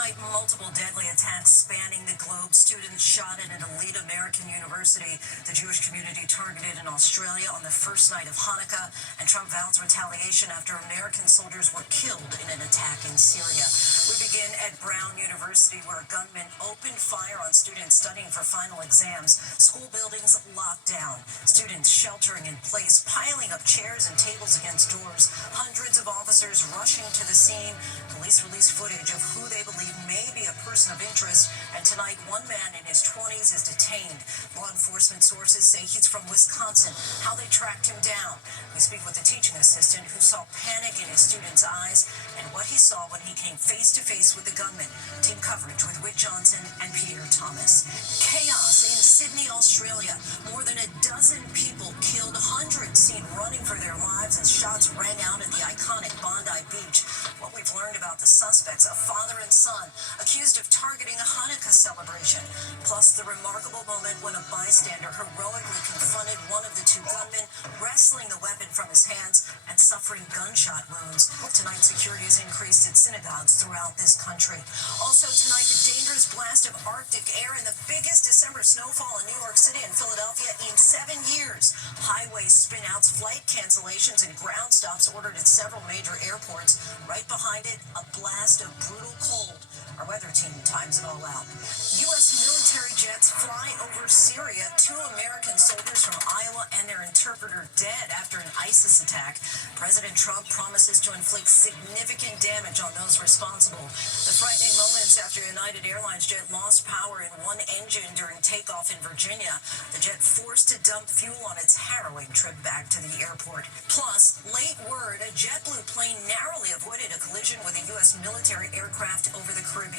Tonight, multiple deadly attacks spanning the globe. Students shot at an elite American university. The Jewish community targeted in Australia on the first night of Hanukkah. And Trump vows retaliation after American soldiers were killed in an attack in Syria. We begin at Brown University, where a gunman opened fire on students studying for final exams. School buildings locked down. Students sheltering in place, piling up chairs and tables against doors. Hundreds of officers rushing to the scene. Police released footage of who they believe may be a person of interest, and tonight one man in his 20s is detained. Law enforcement sources say he's from Wisconsin. How they tracked him down. We speak with a teaching assistant who saw panic in his students' eyes and what he saw when he came face to face with the gunman. Team coverage with Whit Johnson and Peter Thomas. Chaos in Sydney, Australia. More than a dozen people killed, hundreds seen running for their lives as shots rang out at the iconic Bondi Beach. What we've learned about the suspects, a father and son, accused of targeting a Hanukkah celebration. Plus the remarkable moment when a bystander heroically confronted one of the two gunmen, wresting the weapon from his hands and suffering gunshot wounds. Tonight, security is increased at synagogues throughout this country. Also tonight, the dangerous blast of Arctic air and the biggest December snowfall in New York City and Philadelphia in 7 years. Highway spinouts, flight cancellations, and ground stops ordered at several major airports. Right behind it, a blast of brutal cold. Our weather team times it all out. U.S. military jets fly over Syria. 2 American soldiers from Iowa and their interpreter dead after an ISIS attack. President Trump promises to inflict significant damage on those responsible. The frightening moments after United Airlines jet lost power in one engine during takeoff in Virginia. The jet forced to dump fuel on its harrowing trip back to the airport. Plus, late word, a JetBlue plane narrowly avoided a collision with a U.S. military aircraft over the Caribbean.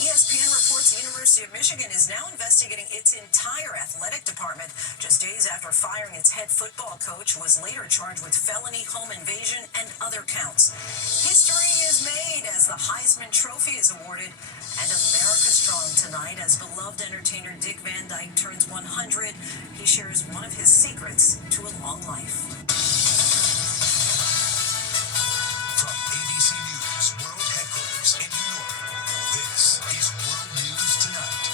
ESPN reports the University of Michigan is now investigating its entire athletic department just days after firing its head football coach, who was later charged with felony home invasion and other counts. History is made as the Heisman Trophy is awarded, and America strong tonight as beloved entertainer Dick Van Dyke turns 100. He shares one of his secrets to a long life. From ABC News World Headquarters in New York, this is World News Tonight.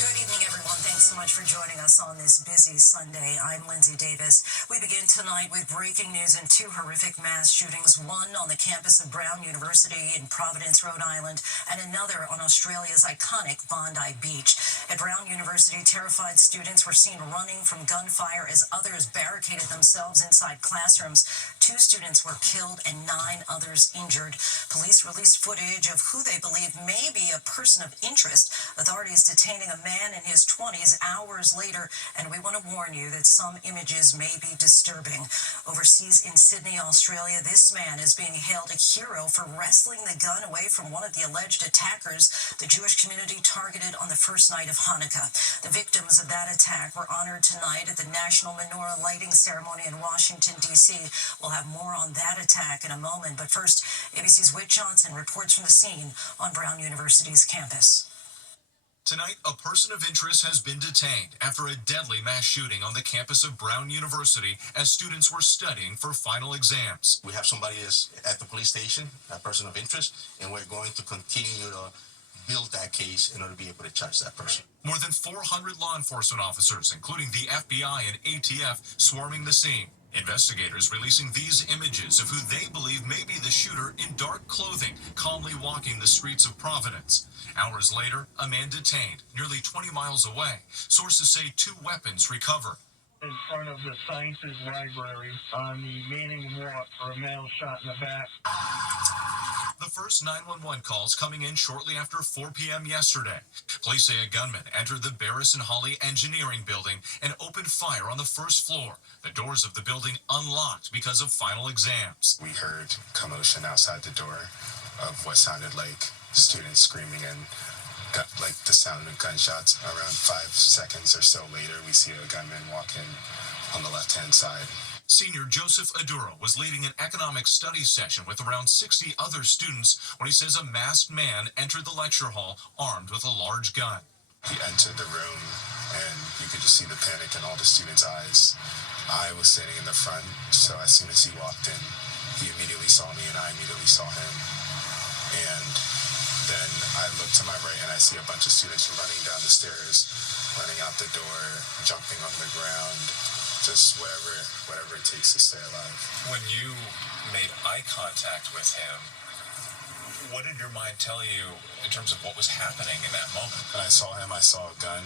Good evening, everyone. Thanks so much for joining us on this busy Sunday. I'm Lindsay Davis. We begin tonight with breaking news in 2 horrific mass shootings, one on the campus of Brown University in Providence, Rhode Island, and another on Australia's iconic Bondi Beach. At Brown University, terrified students were seen running from gunfire as others barricaded themselves inside classrooms. 2 students were killed and 9 others injured. Police released footage of who they believe may be a person of interest. Authorities detaining a man in his 20s hours later, and we want to warn you that some images may be disturbing. Overseas in Sydney, Australia, this man is being hailed a hero for wresting the gun away from one of the alleged attackers the Jewish community targeted on the first night of Hanukkah. The victims of that attack were honored tonight at the National Menorah Lighting Ceremony in Washington, D.C. We'll have more on that attack in a moment, but first, ABC's Whit Johnson reports from the scene on Brown University's campus. Tonight, a person of interest has been detained after a deadly mass shooting on the campus of Brown University as students were studying for final exams. We have somebody that's at the police station, a person of interest, and we're going to continue to build that case in order to be able to charge that person. More than 400 law enforcement officers, including the FBI and ATF, swarming the scene. Investigators releasing these images of who they believe may be the shooter in dark clothing, calmly walking the streets of Providence. Hours later, a man detained nearly 20 miles away. Sources say 2 weapons recovered. In front of the Sciences Library on the Manning Walk for a male shot in the back. The first 911 calls coming in shortly after 4 p.m. yesterday. Police say a gunman entered the Barris and Hawley Engineering Building and opened fire on the first floor. The doors of the building unlocked because of final exams. We heard commotion outside the door of what sounded like students screaming and got like the sound of gunshots. Around 5 seconds or so later, we see a gunman walk in on the left-hand side. Senior Joseph Aduro was leading an economic studies session with around 60 other students when he says a masked man entered the lecture hall armed with a large gun. He entered the room and you could just see the panic in all the students' eyes. I was sitting in the front, so as soon as he walked in, he immediately saw me and I immediately saw him. And then I look to my right and I see a bunch of students running down the stairs, running out the door, jumping on the ground, just whatever it takes to stay alive. When you made eye contact with him, what did your mind tell you in terms of what was happening in that moment? When I saw him, I saw a gun.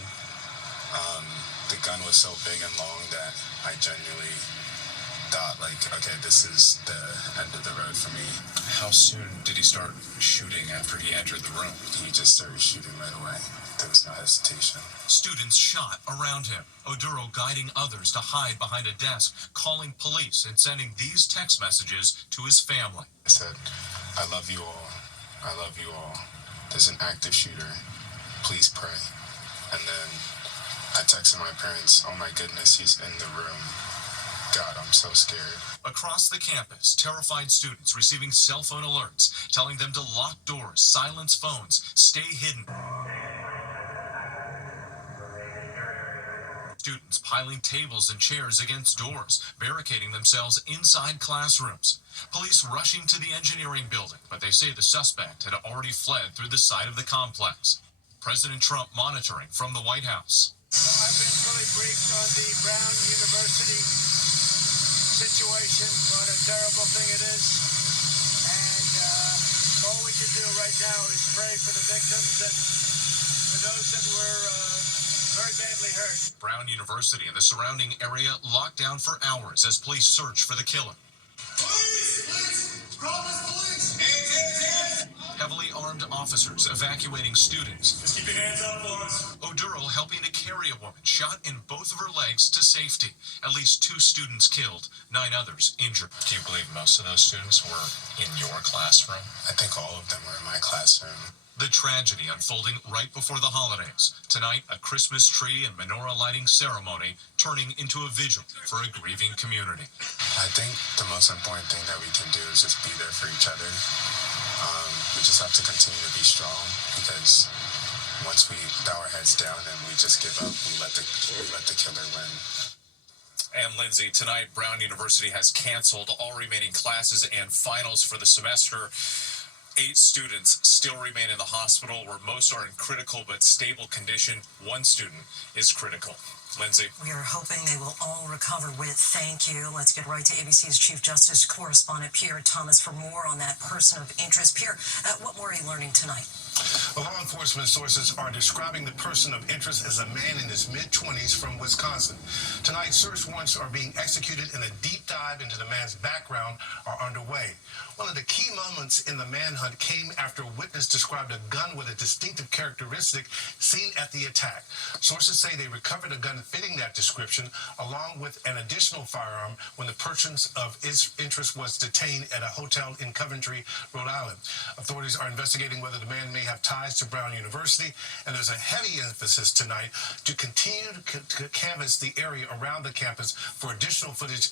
The gun was so big and long that I genuinely thought, like, okay, this is the end of the road for me. How soon did he start shooting after he entered the room? He just started shooting right away. There was no hesitation. Students shot around him. Oduro guiding others to hide behind a desk, calling police and sending these text messages to his family. I said, I love you all. I love you all. There's an active shooter. Please pray. And then I texted my parents, oh my goodness, he's in the room. God, I'm so scared. Across the campus, terrified students receiving cell phone alerts, telling them to lock doors, silence phones, stay hidden. Students piling tables and chairs against doors, barricading themselves inside classrooms. Police rushing to the engineering building, but they say the suspect had already fled through the side of the complex. President Trump monitoring from the White House. I've been fully briefed on the Brown University situation, what a terrible thing it is. And all we can do right now is pray for the victims and for those that were very badly hurt. Brown University and the surrounding area locked down for hours as police search for the killer. Police! Call this police! Heavily armed officers evacuating students. Just keep your hands up, boys. Oduro helping to carry a woman shot in both of her legs to safety. At least 2 students killed, 9 others injured. Do you believe most of those students were in your classroom? I think all of them were in my classroom. The tragedy unfolding right before the holidays. Tonight, a Christmas tree and menorah lighting ceremony turning into a vigil for a grieving community. I think the most important thing that we can do is just be there for each other. We just have to continue to be strong, because once we bow our heads down and we just give up, we let the killer win. And Lindsay, tonight Brown University has canceled all remaining classes and finals for the semester. 8 students still remain in the hospital, where most are in critical but stable condition. 1 student is critical. Lindsay. We are hoping they will all recover with thank you. Let's get right to ABC's Chief Justice correspondent Pierre Thomas for more on that person of interest. Pierre, what more are you learning tonight? Well, law enforcement sources are describing the person of interest as a man in his mid-20s from Wisconsin. Tonight, search warrants are being executed and a deep dive into the man's background are underway. One of the key moments in the manhunt came after a witness described a gun with a distinctive characteristic seen at the attack. Sources say they recovered a gun fitting that description, along with an additional firearm, when the person of interest was detained at a hotel in Coventry, Rhode Island. Authorities are investigating whether the man may have ties to Brown University, and there's a heavy emphasis tonight to continue to canvass the area around the campus for additional footage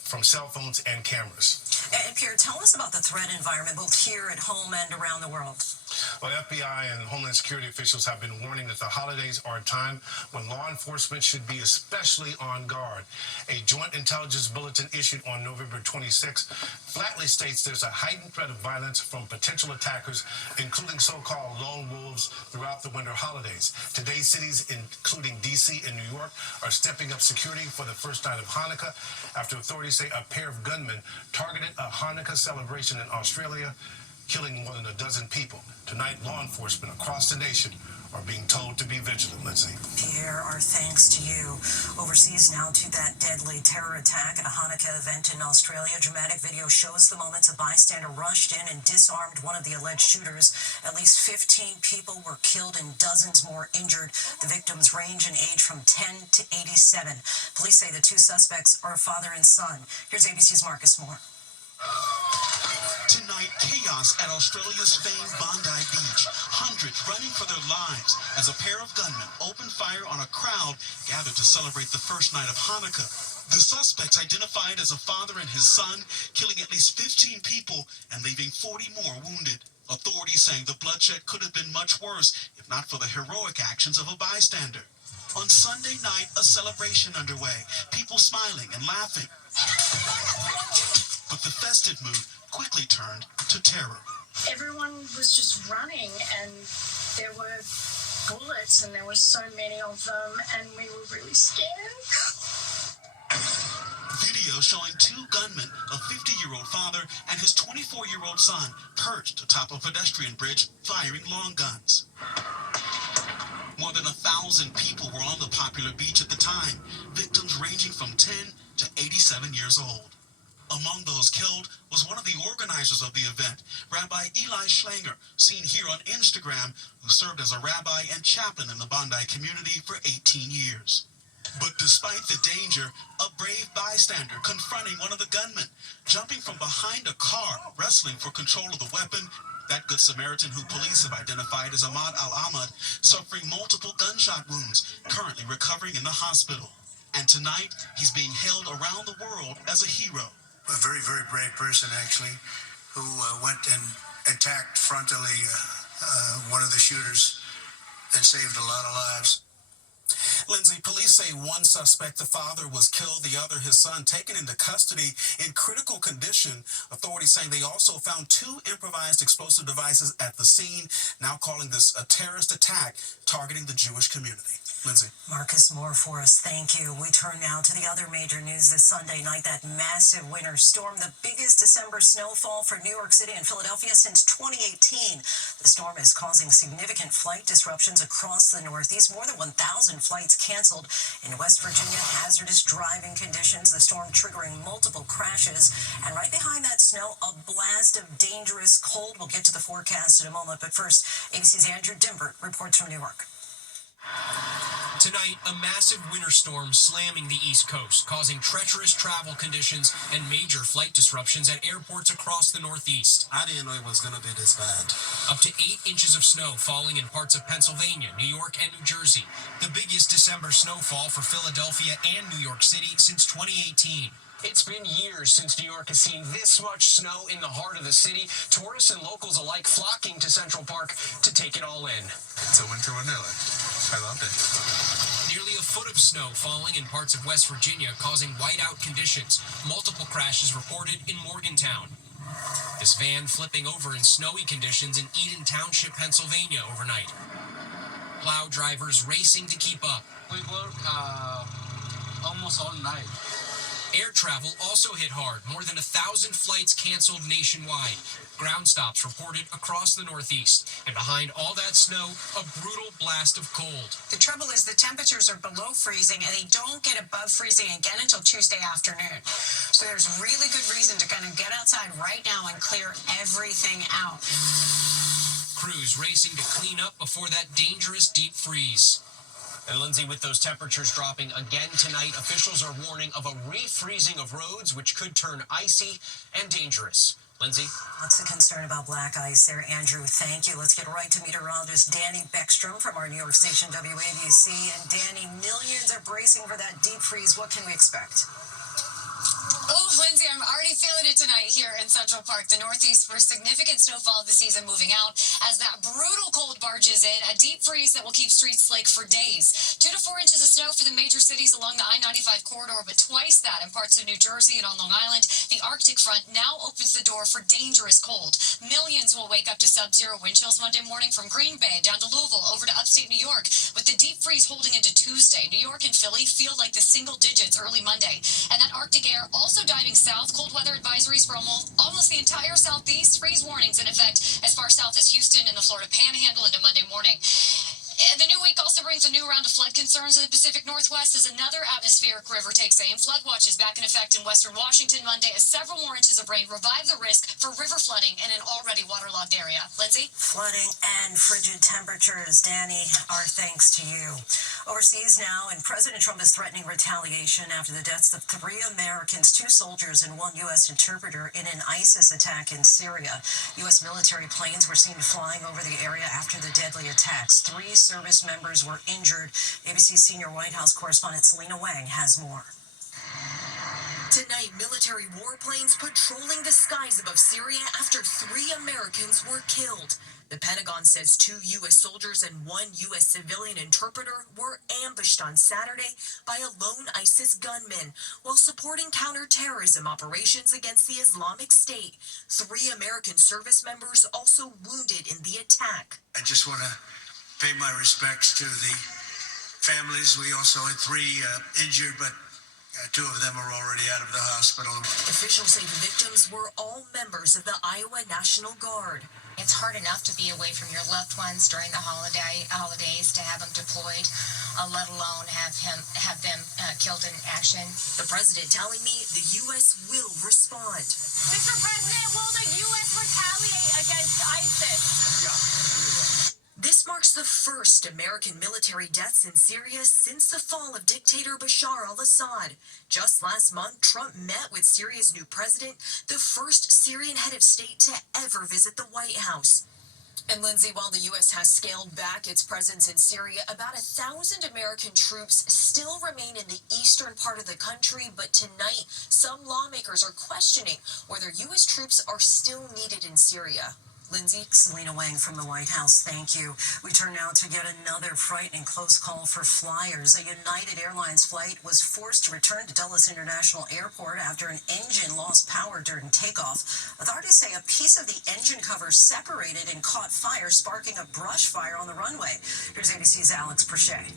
from cell phones and cameras. And Pierre, tell us about the threat environment both here at home and around the world. Well, FBI and Homeland Security officials have been warning that the holidays are a time when law enforcement should be especially on guard. A joint intelligence bulletin issued on November 26 flatly states there's a heightened threat of violence from potential attackers, including so-called lone wolves, throughout the winter holidays. Today, cities, including D.C. and New York, are stepping up security for the first night of Hanukkah after authorities say a pair of gunmen targeted a Hanukkah celebration in Australia, killing more than a dozen people. Tonight, law enforcement across the nation are being told to be vigilant, Lindsay. Pierre, our thanks to you. Overseas now to that deadly terror attack at a Hanukkah event in Australia. Dramatic video shows the moments a bystander rushed in and disarmed one of the alleged shooters. At least 15 people were killed and dozens more injured. The victims range in age from 10 to 87. Police say the 2 suspects are father and son. Here's ABC's Marcus Moore. Tonight, chaos at Australia's famed Bondi Beach. Hundreds running for their lives as a pair of gunmen opened fire on a crowd gathered to celebrate the first night of Hanukkah. The suspects identified as a father and his son, killing at least 15 people and leaving 40 more wounded. Authorities saying the bloodshed could have been much worse if not for the heroic actions of a bystander. On Sunday night, a celebration underway, people smiling and laughing. But the festive mood quickly turned to terror. Everyone was just running, and there were bullets, and there were so many of them, and we were really scared. Video showing two gunmen, a 50-year-old father and his 24-year-old son, perched atop a pedestrian bridge, firing long guns. More than 1,000 people were on the popular beach at the time, victims ranging from 10 to 87 years old. Among those killed was one of the organizers of the event, Rabbi Eli Schlanger, seen here on Instagram, who served as a rabbi and chaplain in the Bondi community for 18 years. But despite the danger, a brave bystander confronting one of the gunmen, jumping from behind a car, wrestling for control of the weapon, that Good Samaritan who police have identified as Ahmad Al-Ahmad, suffering multiple gunshot wounds, currently recovering in the hospital. And tonight, he's being hailed around the world as a hero. A very, very brave person, actually, who went and attacked frontally one of the shooters and saved a lot of lives. Lindsay, police say one suspect, the father, was killed, the other, his son, taken into custody in critical condition. Authorities saying they also found two improvised explosive devices at the scene, now calling this a terrorist attack targeting the Jewish community. Lindsay. Marcus Moore for us, thank you. We turn now to the other major news this Sunday night, that massive winter storm, the biggest December snowfall for New York City and Philadelphia since 2018. The storm is causing significant flight disruptions across the Northeast. More than 1,000 flights canceled in West Virginia. Hazardous driving conditions, the storm triggering multiple crashes. And right behind that snow, a blast of dangerous cold. We'll get to the forecast in a moment. But first, ABC's Andrew Dimbert reports from New York. Tonight, a massive winter storm slamming the East Coast, causing treacherous travel conditions and major flight disruptions at airports across the Northeast. I didn't know it was going to be this bad. Up to 8 inches of snow falling in parts of Pennsylvania, New York, and New Jersey. The biggest December snowfall for Philadelphia and New York City since 2018. It's been years since New York has seen this much snow in the heart of the city. Tourists and locals alike flocking to Central Park to take it all in. It's a winter wonderland. I loved it. Nearly a foot of snow falling in parts of West Virginia, causing whiteout conditions. Multiple crashes reported in Morgantown. This van flipping over in snowy conditions in Eden Township, Pennsylvania overnight. Plow drivers racing to keep up. We work almost all night. Air travel also hit hard. More than 1,000 flights canceled nationwide. Ground stops reported across the Northeast. And behind all that snow, a brutal blast of cold. The trouble is the temperatures are below freezing, and they don't get above freezing again until Tuesday afternoon. So there's really good reason to kind of get outside right now and clear everything out. Crews racing to clean up before that dangerous deep freeze. And Lindsay, with those temperatures dropping again tonight, officials are warning of a refreezing of roads, which could turn icy and dangerous. Lindsay? Lots of concern about black ice there, Andrew. Thank you. Let's get right to meteorologist Danny Beckstrom from our New York station WABC. And Danny, millions are bracing for that deep freeze. What can we expect? Oh, Lindsay, I'm already feeling it tonight here in Central Park. The Northeast for significant snowfall of the season moving out as that brutal cold barges in. A deep freeze that will keep streets slick for days. 2 to 4 inches of snow for the major cities along the I-95 corridor, but twice that in parts of New Jersey and on Long Island. The Arctic front now opens the door for dangerous cold. Millions will wake up to sub-zero wind chills Monday morning from Green Bay down to Louisville over to upstate New York, with the deep freeze holding into Tuesday. New York and Philly feel like the single digits early Monday. And that Arctic air also diving south. Cold weather advisories for almost the entire southeast. Freeze warnings in effect as far south as Houston and the Florida Panhandle into Monday morning. The new week also brings a new round of flood concerns in the Pacific Northwest as another atmospheric river takes aim. Flood watch is back in effect in western Washington Monday as several more inches of rain revive the risk for river flooding in an already waterlogged area. Lindsay? Flooding and frigid temperatures. Danny, our thanks to you. Overseas now, and President Trump is threatening retaliation after the deaths of 3 Americans, 2 soldiers, and 1 U.S. interpreter in an ISIS attack in Syria. U.S. military planes were seen flying over the area after the deadly attacks. 3 service members were injured. ABC senior White House correspondent Selena Wang has more. Tonight, military warplanes patrolling the skies above Syria after 3 Americans were killed. The Pentagon says 2 U.S. soldiers and 1 U.S. civilian interpreter were ambushed on Saturday by a lone ISIS gunman while supporting counterterrorism operations against the Islamic State. 3 American service members also wounded in the attack. I just want to pay my respects to the families. We also had 3 injured, but 2 of them are already out of the hospital. Officials say the victims were all members of the Iowa National Guard. It's hard enough to be away from your loved ones during the holidays, to have them deployed, let alone have them killed in action. The president telling me the U.S. will respond. Mr. President, will the U.S. retaliate against ISIS? This marks the first American military deaths in Syria since the fall of dictator Bashar al-Assad. Just last month, Trump met with Syria's new president, the first Syrian head of state to ever visit the White House. And Lindsay, while the U.S. has scaled back its presence in Syria, about 1,000 American troops still remain in the eastern part of the country. But tonight, some lawmakers are questioning whether U.S. troops are still needed in Syria. Lindsay? Selena Wang from the White House, thank you. We turn now to yet another frightening close call for flyers. A United Airlines flight was forced to return to Dulles International Airport after an engine lost power during takeoff. Authorities say a piece of the engine cover separated and caught fire, sparking a brush fire on the runway. Here's ABC's Alex Perchet.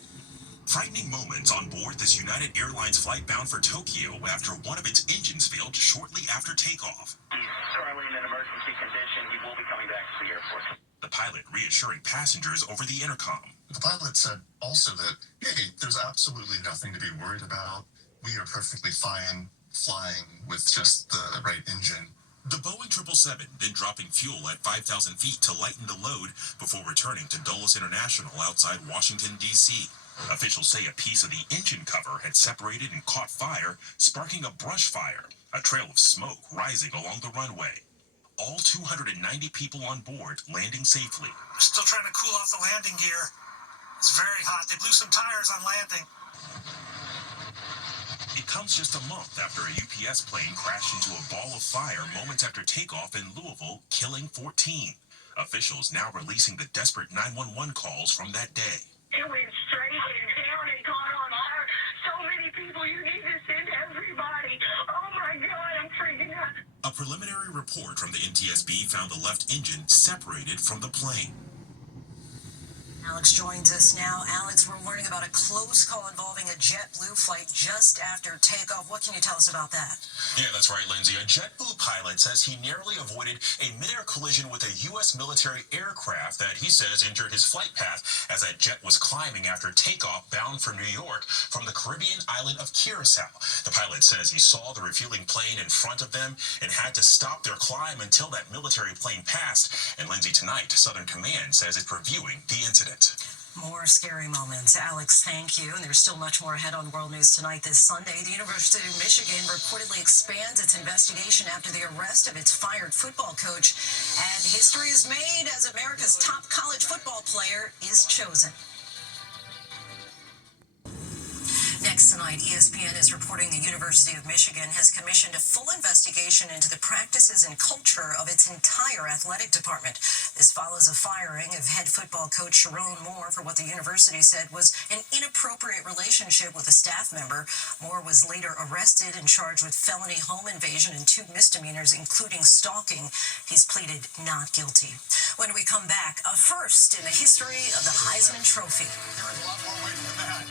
Frightening moments on board this United Airlines flight bound for Tokyo after one of its engines failed shortly after takeoff. He's currently in an emergency condition. He will be coming back to the airport. The pilot reassuring passengers over the intercom. The pilot said also that, hey, there's absolutely nothing to be worried about. We are perfectly fine flying with just the right engine. The Boeing 777 then dropping fuel at 5,000 feet to lighten the load before returning to Dulles International outside Washington, D.C. Officials say a piece of the engine cover had separated and caught fire, sparking a brush fire, a trail of smoke rising along the runway. All 290 people on board landing safely. We're still trying to cool off the landing gear. It's very hot. They blew some tires on landing. It comes just a month after a UPS plane crashed into a ball of fire moments after takeoff in Louisville, killing 14. Officials now releasing the desperate 911 calls from that day. It went straight and down and caught on fire. So many people, you need to send everybody. Oh my God, I'm freaking out. A preliminary report from the NTSB found the left engine separated from the plane. Alex joins us now. Alex, we're learning about a close call involving a JetBlue flight just after takeoff. What can you tell us about that? Yeah, that's right, Lindsay. A JetBlue pilot says he narrowly avoided a midair collision with a U.S. military aircraft that he says injured his flight path as that jet was climbing after takeoff bound for New York from the Caribbean island of Curacao. The pilot says he saw the refueling plane in front of them and had to stop their climb until that military plane passed. And Lindsay, tonight, Southern Command says it's reviewing the incident. More scary moments. Alex, thank you. And there's still much more ahead on World News Tonight this Sunday. The University of Michigan reportedly expands its investigation after the arrest of its fired football coach. And history is made as America's top college football player is chosen. Next tonight, ESPN is reporting the University of Michigan has commissioned a full investigation into the practices and culture of its entire athletic department. This follows a firing of head football coach Sharon Moore for what the university said was an inappropriate relationship with a staff member. Moore was later arrested and charged with felony home invasion and 2 misdemeanors, including stalking. He's pleaded not guilty. When we come back, a first in the history of the Heisman Trophy. There was a lot more waiting for that.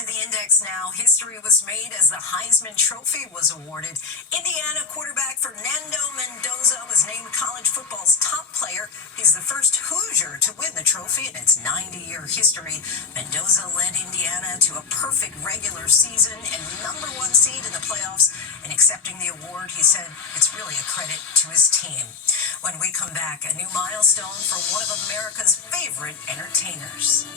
To the index now, history was made as the Heisman Trophy was awarded. Indiana quarterback Fernando Mendoza was named college football's top player. He's the first Hoosier to win the trophy in its 90-year history. Mendoza led Indiana to a perfect regular season and #1 seed in the playoffs. In accepting the award, he said it's really a credit to his team. When we come back, a new milestone for one of America's favorite entertainers.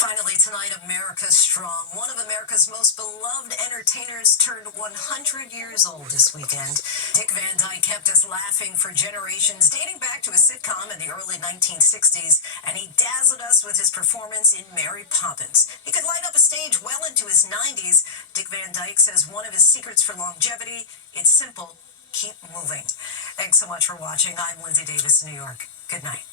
Finally tonight, America Strong. One of America's most beloved entertainers turned 100 years old this weekend. Dick Van Dyke kept us laughing for generations, dating back to a sitcom in the early 1960s, and he dazzled us with his performance in Mary Poppins. He could light up a stage well into his 90s. Dick Van Dyke says one of his secrets for longevity, it's simple, keep moving. Thanks so much for watching. I'm Lindsay Davis, New York. Good night.